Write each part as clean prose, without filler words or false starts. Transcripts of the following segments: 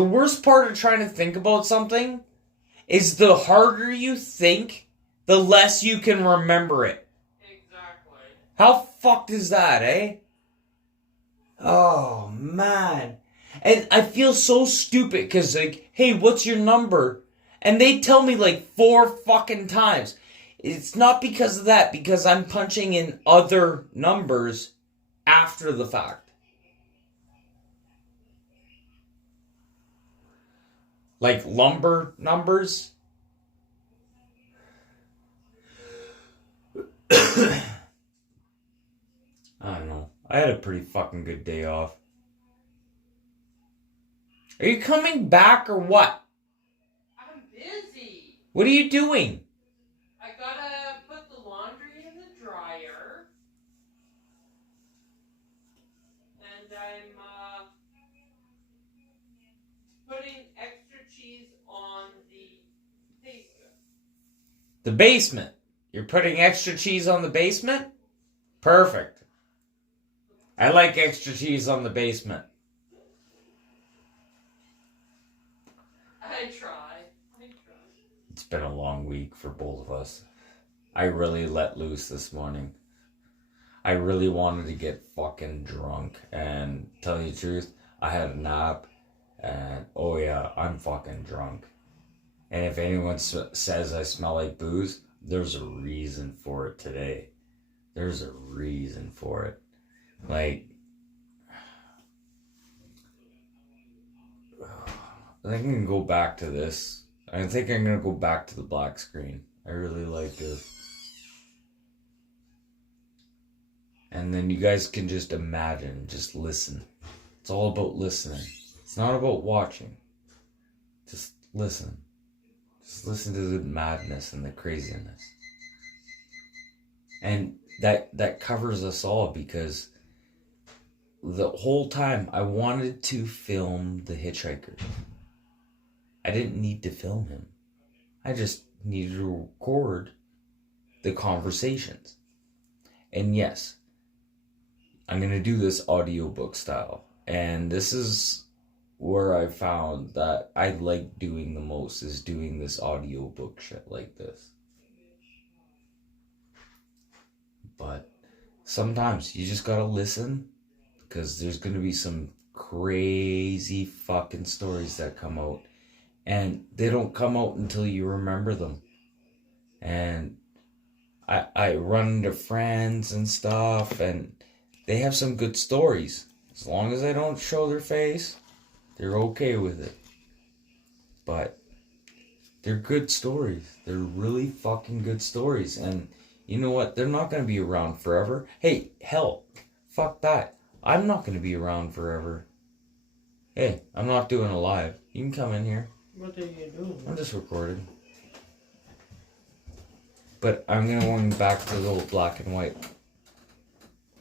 The worst part of trying to think about something is the harder you think, the less you can remember it. Exactly. How fucked is that, eh? Oh, man. And I feel so stupid because, like, hey, what's your number? And they tell me, like, 4 fucking times. It's not because of that, because I'm punching in other numbers after the fact. Like lumber numbers. I don't know. I had a pretty fucking good day off. Are you coming back or what? I'm busy. What are you doing? I gotta put the laundry in the dryer. And I'm putting extra cheese on the basement. The basement. You're putting extra cheese on the basement? Perfect. I like extra cheese on the basement. I try. It's been a long week for both of us. I really let loose this morning. I really wanted to get fucking drunk, and tell you the truth, I had a nap, and oh yeah, I'm fucking drunk. And if anyone says I smell like booze, there's a reason for it today. There's a reason for it. Like, I think I'm gonna go back to this. I think I'm gonna go back to the black screen. I really like this. And then you guys can just imagine, just listen. It's all about listening. It's not about watching. Just listen. Just listen to the madness and the craziness. And that covers us all, because the whole time I wanted to film the hitchhiker. I didn't need to film him. I just needed to record the conversations. And yes, I'm going to do this audiobook style. And this is where I found that I like doing the most, is doing this audiobook shit like this. But sometimes you just gotta listen, because there's going to be some crazy fucking stories that come out. And they don't come out until you remember them. And I run into friends and stuff, and they have some good stories. As long as I don't show their face, they're okay with it. But they're good stories. They're really fucking good stories. And you know what? They're not going to be around forever. Hey, hell, fuck that. I'm not going to be around forever. Hey, I'm not doing a live. You can come in here. What are you doing? I'm just recording. But I'm going back to the old black and white.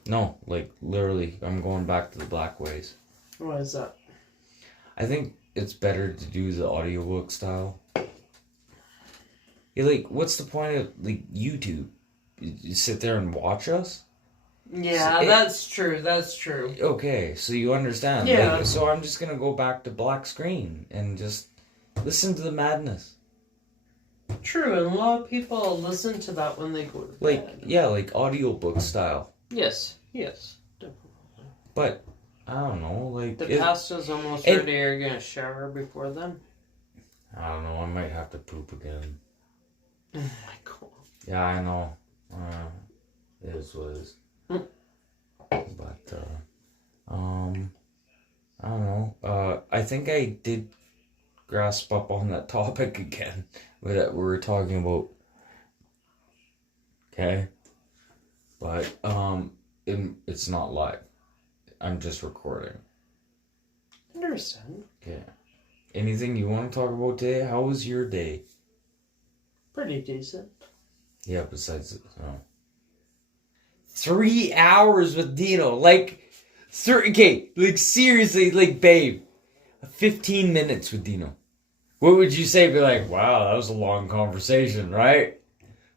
No, like, literally, I'm going back to the black ways. Why is that? I think it's better to do the audiobook style. Yeah, like, what's the point of, like, YouTube? You sit there and watch us? Yeah, that's true. That's true. Okay, so you understand. Yeah. Like, so I'm just going to go back to black screen and just listen to the madness. True, and a lot of people listen to that when they go to Like, bed. yeah, like audiobook style. Yes, definitely. But, I don't know, like... The pasta's almost ready. Are you going to shower before then? I don't know, I might have to poop again. Oh my god. Yeah, I know. It is what it is. But, I don't know. I think I did grasp up on that topic again that we were talking about. Okay? But, it's not live. I'm just recording. Understand. Okay. Anything you want to talk about today? How was your day? Pretty decent. Yeah, besides... 3 hours with Dino. Like, okay, like, seriously, like, babe. 15 minutes with Dino. What would you say? Be like, wow, that was a long conversation, right?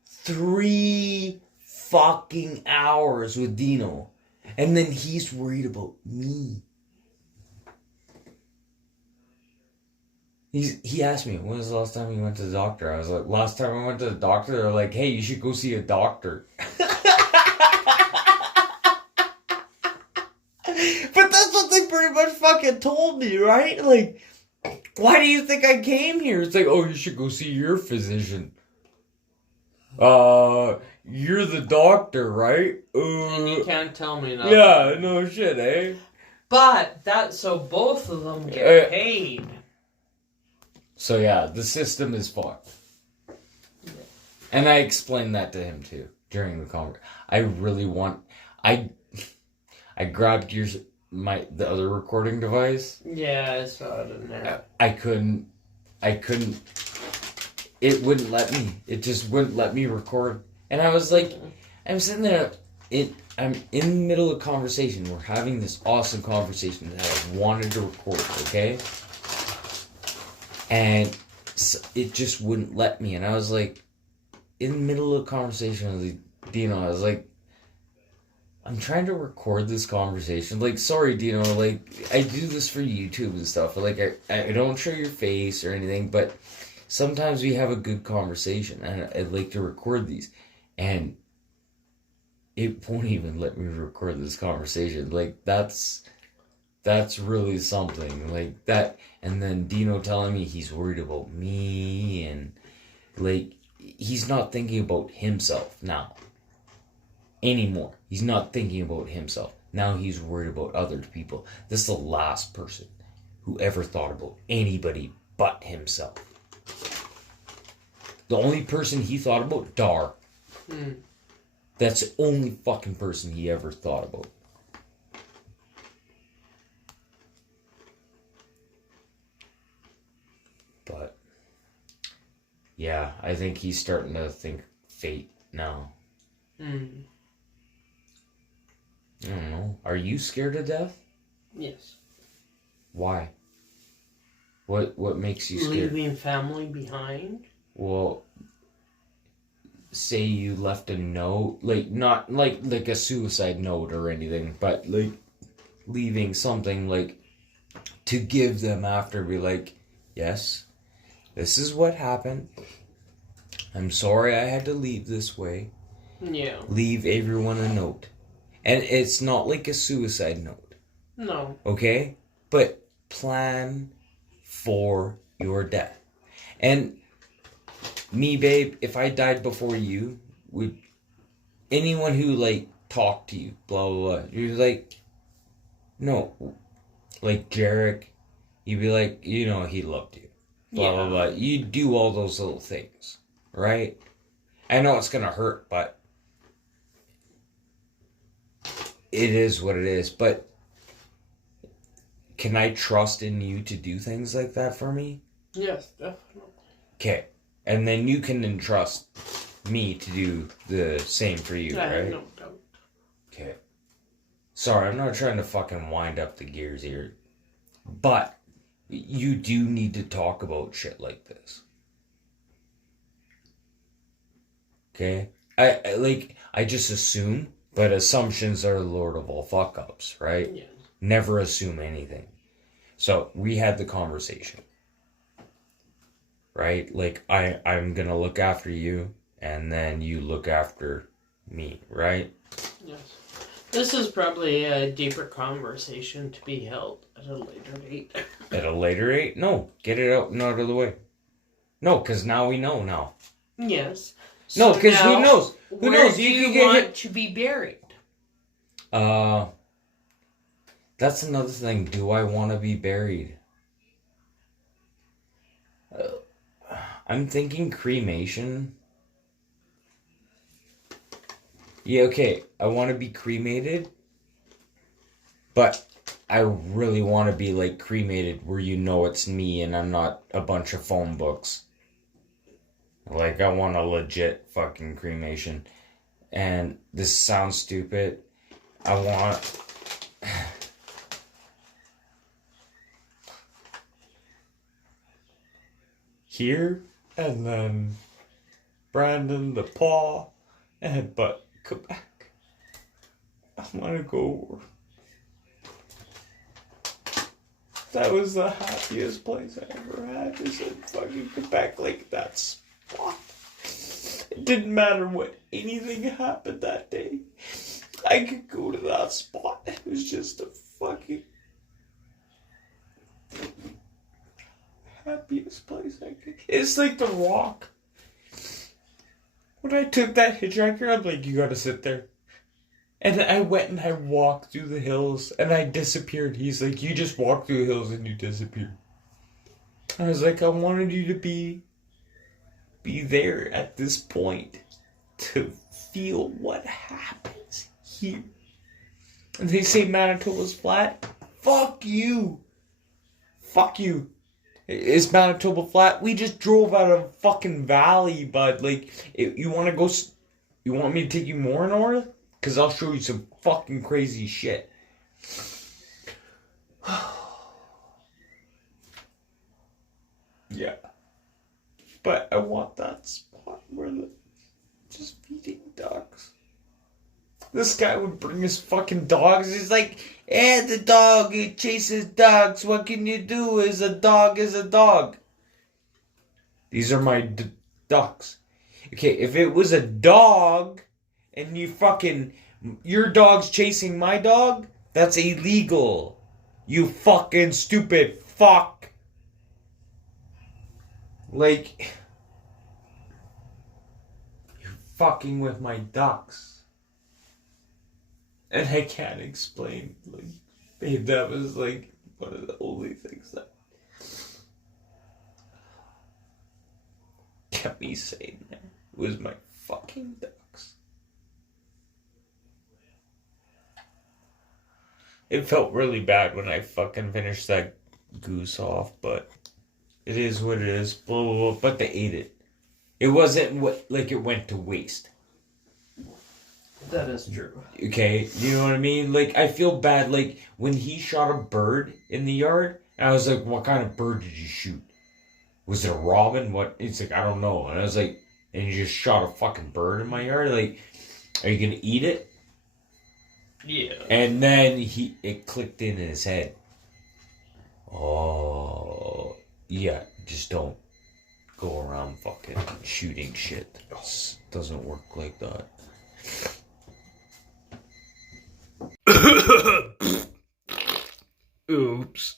3 fucking hours with Dino. And then he's worried about me. He asked me, when was the last time you went to the doctor? I was like, last time I went to the doctor, they're like, hey, you should go see a doctor. But that's what they pretty much fucking told me, right? Like, why do you think I came here? It's like, oh, you should go see your physician. You're the doctor, right? And you can't tell me nothing. Yeah, no shit, eh? But so both of them get paid. So yeah, the system is fucked. And I explained that to him too during the conversation. I grabbed the other recording device. Yeah, I saw it in there. I couldn't. It wouldn't let me. It just wouldn't let me record. And I was like, I'm sitting there. I'm in the middle of a conversation. We're having this awesome conversation that I wanted to record. Okay. And it just wouldn't let me. And I was like, in the middle of a conversation, I was like, Dino, I was like, I'm trying to record this conversation. Like, sorry, Dino, like, I do this for YouTube and stuff. But, like, I don't show your face or anything, but sometimes we have a good conversation, and I'd like to record these. And it won't even let me record this conversation. Like, that's really something. Like, that, and then Dino telling me he's worried about me, and, like, he's not thinking about himself now. Anymore. He's not thinking about himself. Now he's worried about other people. This is the last person who ever thought about anybody but himself. The only person he thought about, Dar. That's the only fucking person he ever thought about. But, yeah, I think he's starting to think fate now. I don't know. Are you scared of death? Yes. Why? What makes you scared? Leaving family behind? Well, say you left a note, like not like a suicide note or anything, but like leaving something like to give them after, be like, yes, this is what happened. I'm sorry I had to leave this way. Yeah. Leave everyone a note. And it's not like a suicide note. No. Okay? But plan for your death. And me, babe, if I died before you, would anyone who, like, talked to you, blah, blah, blah, you're like, no. Like Jarek, you'd be like, you know, he loved you. Blah, blah, blah. You do all those little things, right? I know it's going to hurt, but it is what it is. But can I trust in you to do things like that for me? Yes, definitely. Okay. And then you can entrust me to do the same for you, right? No doubt. Okay. Sorry, I'm not trying to fucking wind up the gears here. But you do need to talk about shit like this. Okay? I just assume, but assumptions are the lord of all fuck-ups, right? Yeah. Never assume anything. So, we had the conversation. Right? Like, I'm gonna look after you, and then you look after me, right? Yes. This is probably a deeper conversation to be held at a later date. At a later date? No. Get it out and out of the way. No, because now we know now. Yes. No, because who knows? Who knows? Do you want to be buried? That's another thing. Do I want to be buried? I'm thinking cremation. Yeah, okay. I want to be cremated. But I really want to be, like, cremated where you know it's me and I'm not a bunch of phone books. Like, I want a legit fucking cremation. And this sounds stupid. I want... here, and then Brandon the paw, but Quebec. I want to go That was the happiest place I ever had, is in fucking Quebec. Like, that spot. It didn't matter what anything happened that day. I could go to that spot. It was just a fucking happiest place I could. It's like The Rock. When I took that hitchhiker, I'm like, you gotta sit there. And I went and I walked through the hills and I disappeared. He's like, you just walked through the hills and you disappeared. I was like, I wanted you to be there at this point to feel what happens here. And they say Manitoba's flat. Fuck you. Fuck you. Is Manitoba flat? We just drove out of a fucking valley, bud. Like, you want to go... You want me to take you more north? Because I'll show you some fucking crazy shit. Yeah. But I want that spot where the... Just feeding dogs. This guy would bring his fucking dogs. He's like, the dog, it chases dogs. What can you do? Is a dog is a dog. These are my ducks. Okay, if it was a dog and your dog's chasing my dog, that's illegal. You fucking stupid fuck. Like, you're fucking with my ducks. And I can't explain, like, babe, that was, like, one of the only things that kept me sane there, was my fucking ducks. It felt really bad when I fucking finished that goose off, but it is what it is, blah, blah, blah, but they ate it. It wasn't it went to waste. That is true. Okay, you know what I mean? Like, I feel bad, like, when he shot a bird in the yard, and I was like, what kind of bird did you shoot? Was it a robin? What? It's like, I don't know. And I was like, and you just shot a fucking bird in my yard? Like, are you gonna eat it? Yeah. And then it clicked in his head. Oh, yeah, just don't go around fucking shooting shit. It doesn't work like that. Oops.